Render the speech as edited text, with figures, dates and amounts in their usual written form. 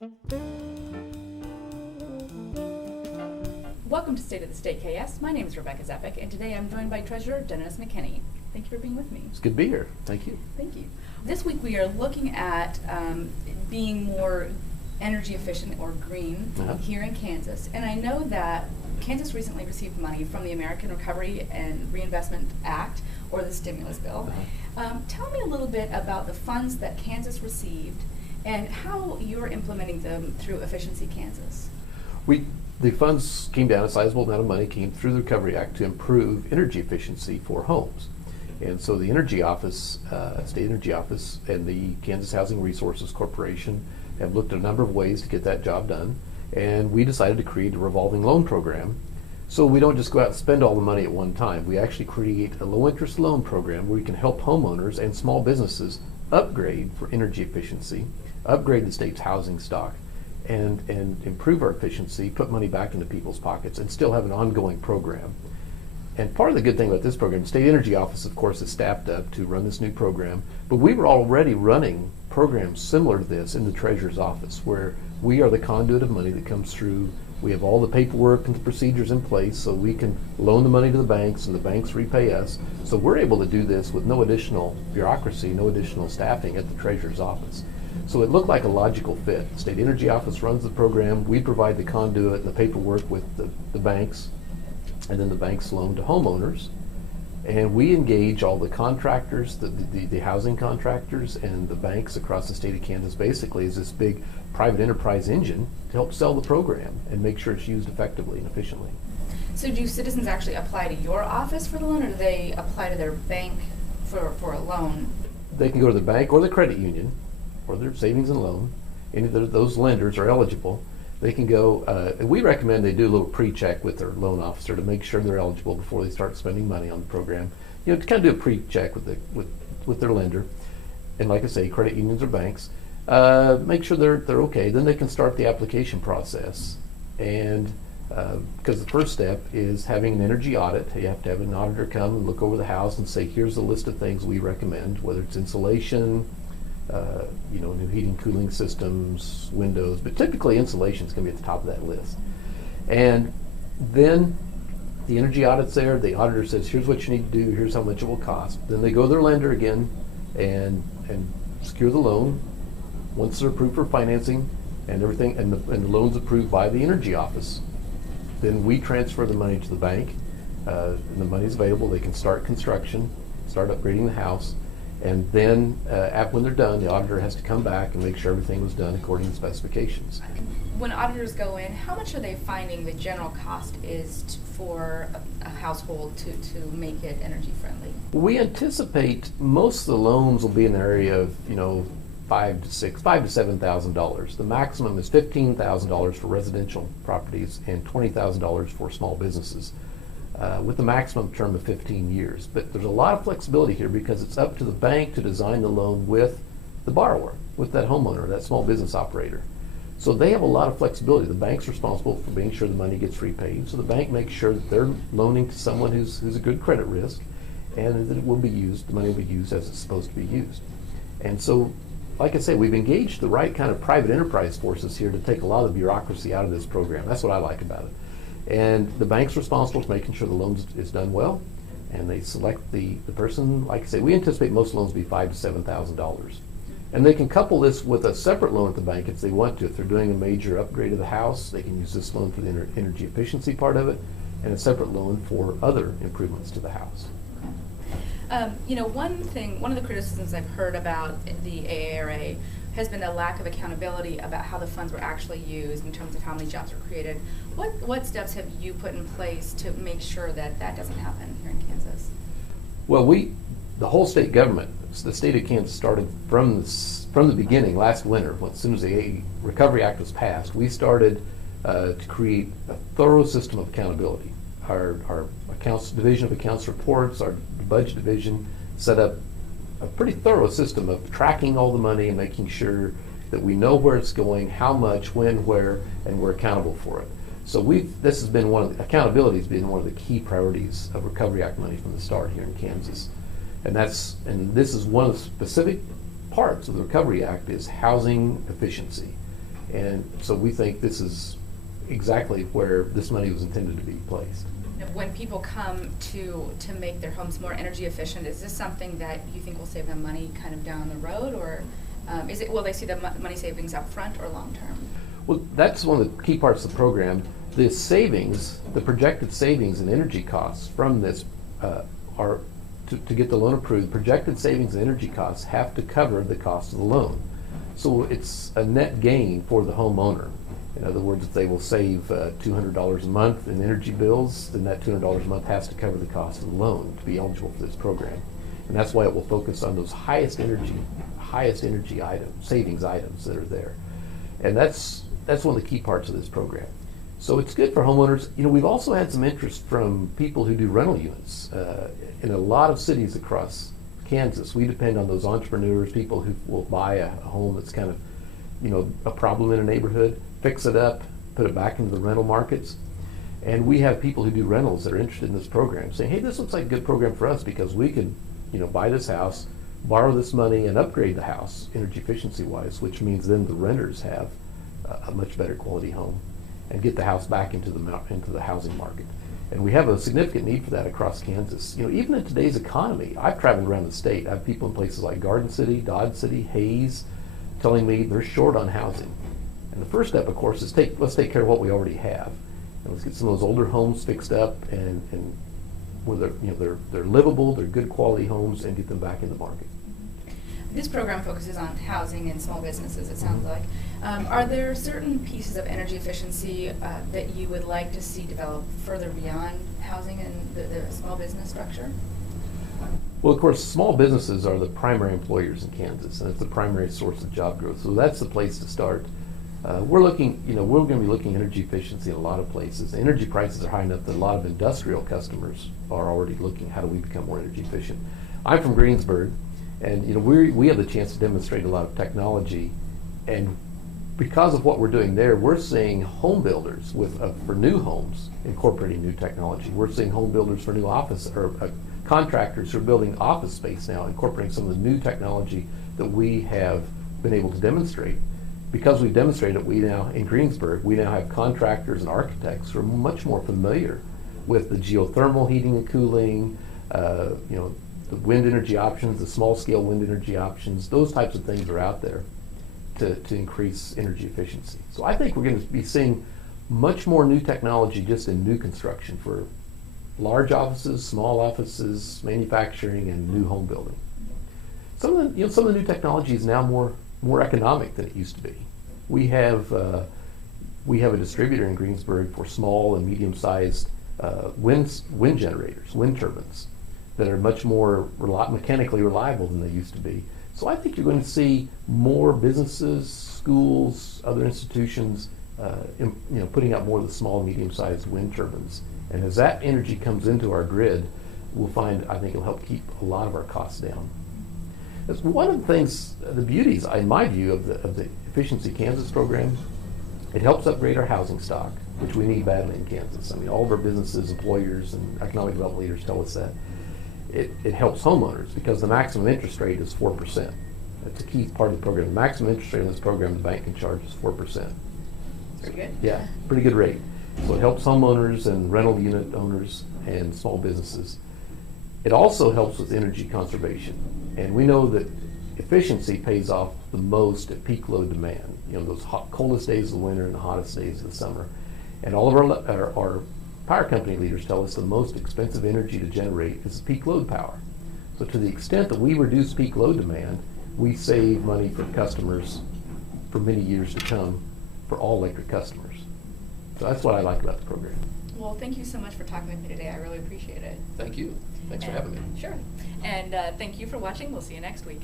Welcome to State of the State KS. My name is Rebecca Zepik, and today I'm joined by Treasurer Dennis McKinney. Thank you for being with me. It's good to be here. Thank you. Thank you. This week we are looking at being more energy efficient or green here in Kansas. And I know that Kansas recently received money from the American Recovery and Reinvestment Act, or the stimulus bill. Tell me a little bit about the funds that Kansas received and how you're implementing them through Efficiency Kansas. The funds came down, a sizable amount of money came through the Recovery Act to improve energy efficiency for homes. And so the Energy Office, State Energy Office, and the Kansas Housing Resources Corporation have looked at a number of ways to get that job done. And we decided to create a revolving loan program. So we don't just go out and spend all the money at one time. We actually create a low interest loan program where we can help homeowners and small businesses upgrade for energy efficiency, upgrade the state's housing stock, and improve our efficiency, put money back into people's pockets, and still have an ongoing program. And part of the good thing about this program, the State Energy Office, of course, is staffed up to run this new program, but we were already running programs similar to this in the Treasurer's Office, where we are the conduit of money that comes through. We have all the paperwork and the procedures in place so we can loan the money to the banks and the banks repay us. So we're able to do this with no additional bureaucracy, no additional staffing at the Treasurer's Office. So it looked like a logical fit. The State Energy Office runs the program, we provide the conduit and the paperwork with the banks, and then the banks loan to homeowners. And we engage all the contractors, the housing contractors and the banks across the state of Kansas basically as this big private enterprise engine to help sell the program and make sure it's used effectively and efficiently. So do citizens actually apply to your office for the loan, or do they apply to their bank for a loan? They can go to the bank or the credit union or their savings and loan. Any of those lenders are eligible. They can go, and we recommend they do a little pre-check with their loan officer to make sure they're eligible before they start spending money on the program. You know, to kind of do a pre-check with their lender. And like I say, credit unions or banks, make sure they're okay. Then they can start the application process. And because the first step is having an energy audit. You have to have an auditor come and look over the house and say, here's a list of things we recommend, whether it's insulation, new heating, cooling systems, windows, but typically insulation is going to be at the top of that list. And then the energy audit's there, the auditor says, here's what you need to do, here's how much it will cost. Then they go to their lender again and secure the loan. Once they're approved for financing and everything, and the loan's approved by the Energy Office, then we transfer the money to the bank. And the money's available, they can start construction, start upgrading the house. And then when they're done, the auditor has to come back and make sure everything was done according to specifications. When auditors go in, how much are they finding the general cost is for a household to make it energy friendly? We anticipate most of the loans will be in the area of $5,000 to $7,000. The maximum is $15,000 for residential properties and $20,000 for small businesses, with the maximum term of 15 years. But there's a lot of flexibility here because it's up to the bank to design the loan with the borrower, with that homeowner, that small business operator. So they have a lot of flexibility. The bank's responsible for being sure the money gets repaid. So the bank makes sure that they're loaning to someone who's a good credit risk and that it will be used, the money will be used as it's supposed to be used. And so, like I say, we've engaged the right kind of private enterprise forces here to take a lot of the bureaucracy out of this program. That's what I like about it. And the bank's responsible for making sure the loan is done well, and they select the person. Like I say, we anticipate most loans to be $5,000 to $7,000. And they can couple this with a separate loan at the bank if they want to. If they're doing a major upgrade of the house, they can use this loan for the energy efficiency part of it, and a separate loan for other improvements to the house. One of the criticisms I've heard about the AARA has been the lack of accountability about how the funds were actually used in terms of how many jobs were created. What steps have you put in place to make sure that that doesn't happen here in Kansas? Well, the whole state government, the state of Kansas started from the beginning last winter. As soon as the Recovery Act was passed, we started to create a thorough system of accountability. Our accounts division of accounts reports, our budget division set up a pretty thorough system of tracking all the money and making sure that we know where it's going, how much, when, where, and we're accountable for it. So accountability has been one of the key priorities of Recovery Act money from the start here in Kansas. And this is one of the specific parts of the Recovery Act is housing efficiency. And so we think this is exactly where this money was intended to be placed. When people come to make their homes more energy efficient, is this something that you think will save them money kind of down the road, or will they see the money savings up front or long term? Well, that's one of the key parts of the program. The savings, the projected savings in energy costs from this are, to get the loan approved, projected savings in energy costs have to cover the cost of the loan. So it's a net gain for the homeowner. In other words, if they will save $200 a month in energy bills, then that $200 a month has to cover the cost of the loan to be eligible for this program. And that's why it will focus on those highest energy items, savings items that are there. And that's one of the key parts of this program. So it's good for homeowners. We've also had some interest from people who do rental units. In a lot of cities across Kansas, we depend on those entrepreneurs, people who will buy a home that's kind of, a problem in a neighborhood, fix it up, put it back into the rental markets. And we have people who do rentals that are interested in this program saying, hey, this looks like a good program for us because we could, buy this house, borrow this money, and upgrade the house energy efficiency wise, which means then the renters have a much better quality home and get the house back into the housing market. And we have a significant need for that across Kansas. Even in today's economy, I've traveled around the state. I have people in places like Garden City, Dodge City, Hayes, telling me they're short on housing. And the first step, of course, is let's take care of what we already have. And let's get some of those older homes fixed up and where they're livable, they're good quality homes, and get them back in the market. This program focuses on housing and small businesses, it sounds like. Are there certain pieces of energy efficiency that you would like to see develop further beyond housing and the small business structure? Well, of course, small businesses are the primary employers in Kansas, and it's the primary source of job growth. So that's the place to start. We're going to be looking at energy efficiency in a lot of places. The energy prices are high enough that a lot of industrial customers are already looking, how do we become more energy efficient? I'm from Greensburg, and we have the chance to demonstrate a lot of technology, and because of what we're doing there, we're seeing home builders for new homes incorporating new technology. We're seeing home builders for new office or contractors who are building office space now incorporating some of the new technology that we have been able to demonstrate. Because we've demonstrated it, in Greensburg, we now have contractors and architects who are much more familiar with the geothermal heating and cooling, the wind energy options, the small scale wind energy options. Those types of things are out there to increase energy efficiency. So I think we're going to be seeing much more new technology just in new construction for large offices, small offices, manufacturing, and new home building. Some of the new technology is now more economic than it used to be. We have a distributor in Greensburg for small and medium-sized wind generators, wind turbines, that are much more mechanically reliable than they used to be. So I think you're going to see more businesses, schools, other institutions, putting out more of the small, medium-sized wind turbines. And as that energy comes into our grid, I think it'll help keep a lot of our costs down. That's one of the things, the beauties, in my view, of the Efficiency Kansas program. It helps upgrade our housing stock, which we need badly in Kansas. I mean, all of our businesses, employers, and economic development leaders tell us that. It helps homeowners because the maximum interest rate is 4%. That's a key part of the program. The maximum interest rate in this program the bank can charge is 4%. Pretty good. Yeah, pretty good rate. So it helps homeowners and rental unit owners and small businesses. It also helps with energy conservation. And we know that efficiency pays off the most at peak load demand. Those coldest days of the winter and the hottest days of the summer. And all of our power company leaders tell us the most expensive energy to generate is peak load power. So to the extent that we reduce peak load demand, we save money for customers for many years to come for all electric customers. So that's what I like about the program. Well, thank you so much for talking with me today. I really appreciate it. Thank you. Thanks for having me. Sure. And thank you for watching. We'll see you next week.